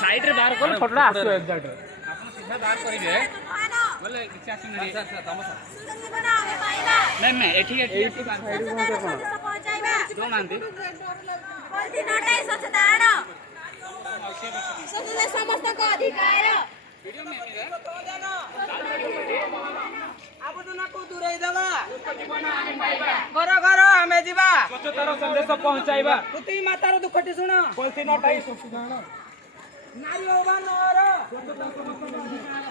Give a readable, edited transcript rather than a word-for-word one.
side रे बाहर कर फोटोटा आसो एग्जैक्ट आपण सीधा बाहर करिवे बोले किछ आसी नै अच्छा तमसा नहीं एठी साइड पहुंचाइबा जो मानती बोलती नटाई स्वच्छता आनो स्वच्छता समस्त को अधिकार वीडियो में अब दुना को दूरई देबा घर घर हमें जीवा स्वच्छतार संदेश पहुंचाइबा तुती मातार दुखटी सुनो बोलती नटाई स्वच्छता आनो नारी होबा नर स्वच्छता समस्त को अधिकार